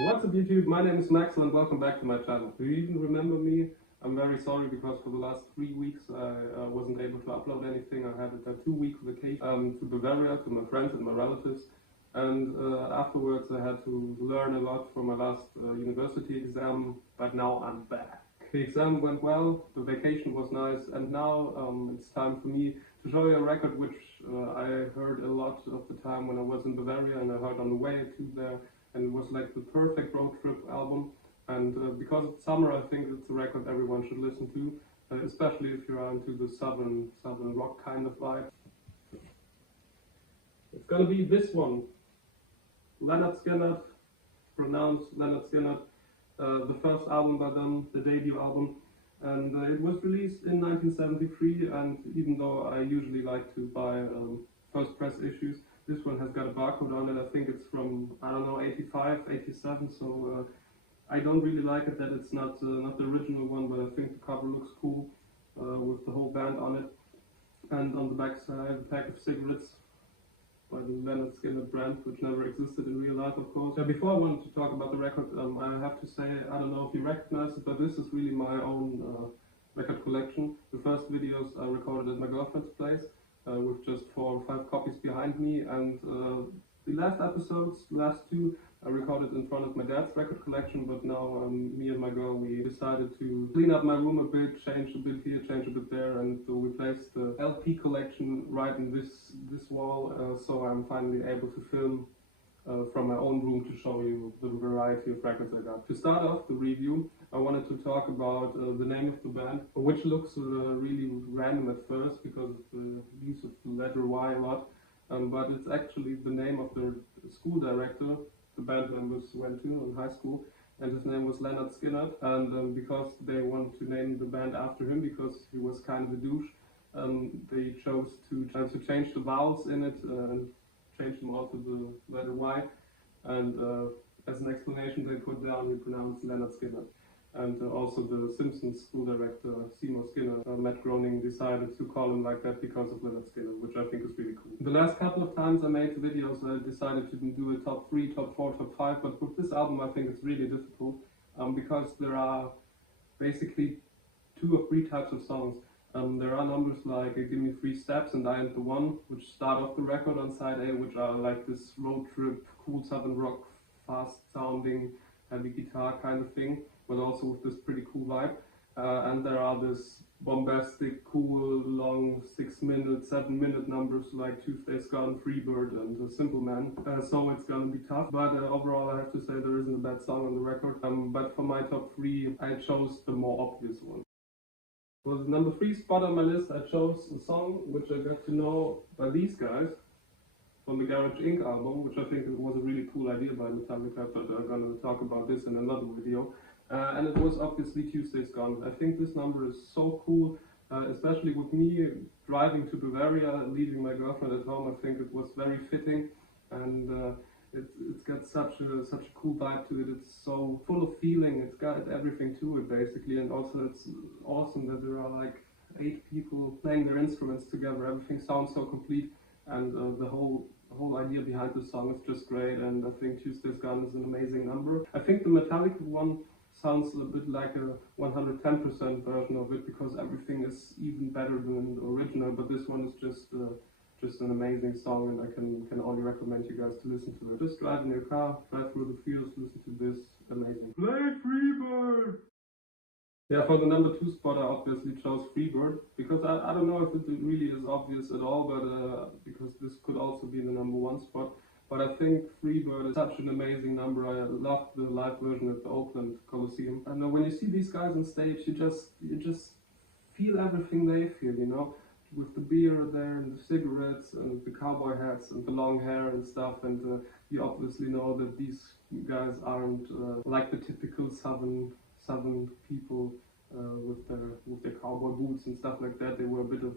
What's up YouTube, my name is Maxl and welcome back to my channel. Do you even remember me? I'm very sorry because for the last 3 weeks I wasn't able to upload anything. I had a 2-week vacation to Bavaria, to my friends and my relatives, and afterwards I had to learn a lot for my last university exam, but now I'm back. The exam went well, the vacation was nice, and now it's time for me to show you a record which I heard a lot of the time when I was in Bavaria, and I heard on the way to there. And it was like the perfect road trip album, and because it's summer, I think it's a record everyone should listen to, especially if you're into the southern rock kind of vibe. It's gonna be this one, Lynyrd Skynyrd, pronounced Lynyrd Skynyrd, the first album by them, the debut album, and it was released in 1973. And even though I usually like to buy first press issues, this one has got a barcode on it. I think it's from, I don't know, 85, 87, so I don't really like it that it's not the original one, but I think the cover looks cool with the whole band on it. And on the back side, a pack of cigarettes by the Lynyrd Skynyrd brand, which never existed in real life, of course. Now, before I wanted to talk about the record, I have to say, I don't know if you recognize it, but this is really my own record collection. The first videos I recorded at my girlfriend's place, with just 4 or 5 copies behind me, and the last episodes, the last 2, I recorded in front of my dad's record collection, but now me and my girl, we decided to clean up my room a bit, change a bit here, change a bit there, and so we placed the LP collection right in this wall, so I'm finally able to film from my own room to show you the variety of records I got. To start off the review, I wanted to talk about the name of the band, which looks really random at first because of the use of the letter Y a lot, but it's actually the name of the school director the band members went to in high school, and his name was Lynyrd Skynyrd, and because they wanted to name the band after him because he was kind of a douche, they chose to change the vowels in it and change them all to the letter Y, and as an explanation they put down, we pronounced Lynyrd Skynyrd. And also the Simpsons school director, Seymour Skinner, Matt Groening, decided to call him like that because of Lynyrd Skynyrd, which I think is really cool. The last couple of times I made videos, I decided to do a top 3, top 4, top 5, but with this album I think it's really difficult because there are basically 2 or 3 types of songs. There are numbers like Give Me 3 Steps and I Ain't the One, which start off the record on side A, which are like this road trip, cool southern rock, fast sounding, heavy guitar kind of thing, but also with this pretty cool vibe. And there are this bombastic, cool, long 6-minute, 7-minute numbers like Tuesday's Gone, Freebird, and Simple Man. So it's gonna be tough, but overall I have to say there isn't a bad song on the record. But for my top 3, I chose the more obvious one. For the number 3 spot on my list, I chose a song which I got to know by these guys from the Garage Inc. album, which I think was a really cool idea by Metallica, but I'm gonna talk about this in another video. And it was obviously Tuesday's Gone. I think this number is so cool, especially with me driving to Bavaria, leaving my girlfriend at home. I think it was very fitting, and it's got such a cool vibe to it. It's so full of feeling. It's got everything to it basically, and also it's awesome that there are like 8 people playing their instruments together. Everything sounds so complete, and the whole idea behind the song is just great. And I think Tuesday's Gone is an amazing number. I think the Metallica one sounds a bit like a 110% version of it because everything is even better than the original, but this one is just an amazing song, and I can only recommend you guys to listen to it. Just drive in your car, drive through the fields, listen to this, amazing. Play Freebird! Yeah, for the number 2 spot I obviously chose Freebird, because I don't know if it really is obvious at all, but because this could also be the number 1 spot. But I think Freebird is such an amazing number. I love the live version at the Oakland Coliseum. And when you see these guys on stage, you just feel everything they feel, you know? With the beer there and the cigarettes and the cowboy hats and the long hair and stuff. And you obviously know that these guys aren't like the typical southern people with their cowboy boots and stuff like that. They were a bit of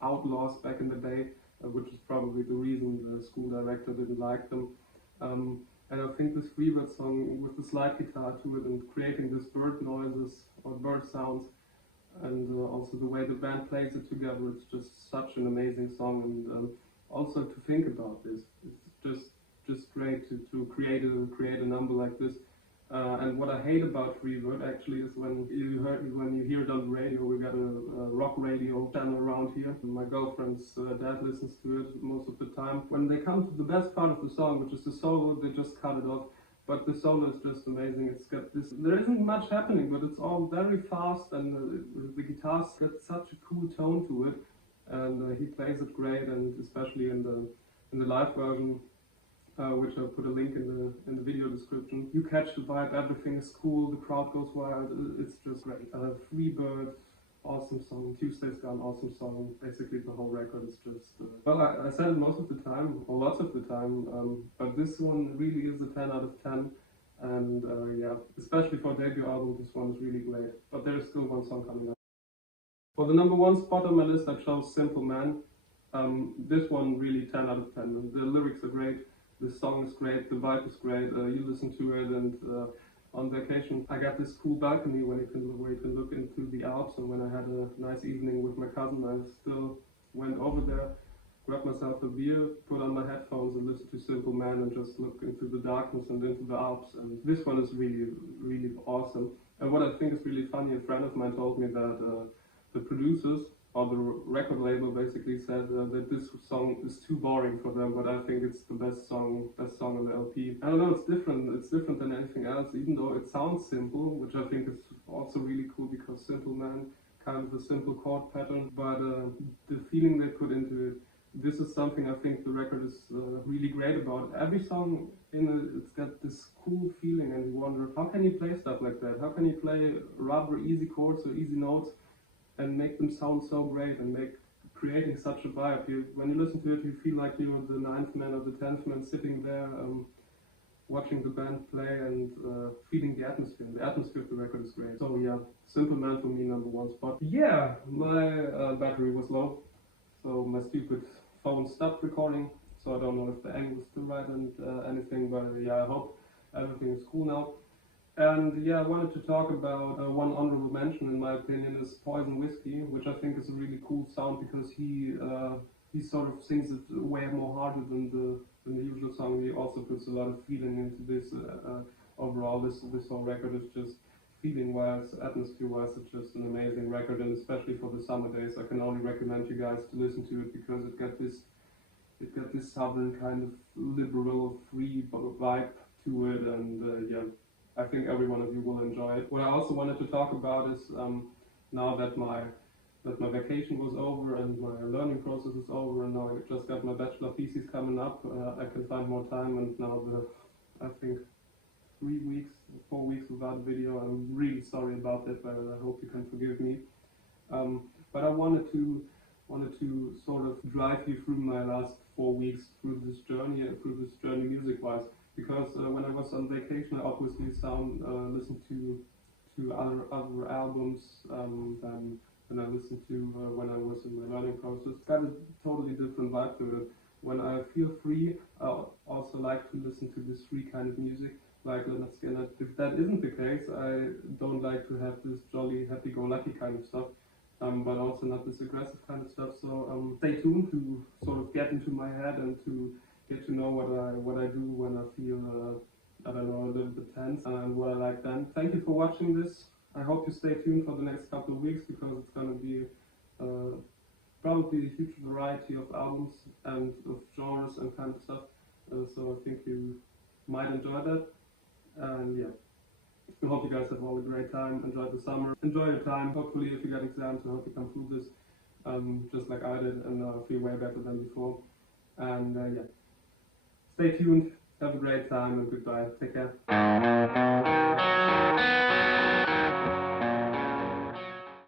outlaws back in the day, which is probably the reason the school director didn't like them. And I think this Freebird song with the slide guitar to it and creating this bird noises or bird sounds, and also the way the band plays it together, it's just such an amazing song. And also to think about this, it's just great to create a number like this. And what I hate about reverb actually is when you hear it on the radio. We got a rock radio channel around here. My girlfriend's dad listens to it most of the time. When they come to the best part of the song, which is the solo, they just cut it off. But the solo is just amazing. It's got this. There isn't much happening, but it's all very fast, and the guitar's got such a cool tone to it. And he plays it great, and especially in the live version. Which I'll put a link in the video description. You catch the vibe, everything is cool, the crowd goes wild, it's just great. Freebird, awesome song. Tuesday's Gone, awesome song. Basically the whole record is just... well, I said it most of the time, or lots of the time, but this one really is a 10 out of 10. And yeah, especially for a debut album, this one is really great. But there is still one song coming up. For the number 1 spot on my list, I chose Simple Man. This one really 10 out of 10. The lyrics are great. The song is great, the vibe is great, you listen to it, and on vacation I got this cool balcony where you can look into the Alps, and when I had a nice evening with my cousin, I still went over there, grabbed myself a beer, put on my headphones and listened to Simple Man and just look into the darkness and into the Alps, and this one is really, really awesome. And what I think is really funny, a friend of mine told me that the producers, or the record label basically said that this song is too boring for them, but I think it's the best song on the LP. I don't know, it's different than anything else, even though it sounds simple, which I think is also really cool because Simple Man, kind of a simple chord pattern, but the feeling they put into it, this is something I think the record is really great about. Every song in it, it's got this cool feeling, and you wonder, how can you play stuff like that? How can you play rather easy chords or easy notes and make them sound so great and creating such a vibe? When you listen to it, you feel like you're the 9th man or the 10th man sitting there watching the band play and feeling the atmosphere. The atmosphere of the record is great. So yeah, Simple Man for me, number 1 spot. Yeah, my battery was low, so my stupid phone stopped recording, so I don't know if the angle is still right and anything, but yeah, I hope everything is cool now. And yeah, I wanted to talk about one honorable mention, in my opinion, is Poison Whiskey, which I think is a really cool sound because he sort of sings it way more harder than the usual song. He also puts a lot of feeling into this. Overall, this whole record is just feeling-wise, atmosphere-wise, it's just an amazing record, and especially for the summer days, I can only recommend you guys to listen to it because it got this southern kind of liberal, free vibe to it, and yeah. I think every one of you will enjoy it. What I also wanted to talk about is now that my vacation was over and my learning process is over, and now I just got my bachelor thesis coming up, I can find more time, and now I think 4 weeks without a video. I'm really sorry about that, but I hope you can forgive me. But I wanted to sort of drive you through my last 4 weeks through this journey music-wise. Because when I was on vacation, I obviously listened to other albums than I listened to when I was in my learning process. Got a totally different vibe to it. When I feel free, I also like to listen to this free kind of music, like Lynyrd Skynyrd. If that isn't the case, I don't like to have this jolly, happy-go-lucky kind of stuff, but also not this aggressive kind of stuff. So stay tuned to sort of get into my head and to get to know what I do when I feel, I don't know, a little bit tense, and what I like then. Thank you for watching this. I hope you stay tuned for the next couple of weeks because it's going to be probably a huge variety of albums and of genres and kind of stuff. So I think you might enjoy that. And yeah, I hope you guys have all a great time. Enjoy the summer. Enjoy your time. Hopefully, if you got exams, I hope you come through this just like I did, and feel way better than before. And yeah. Stay tuned, have a great time, and goodbye. Take care.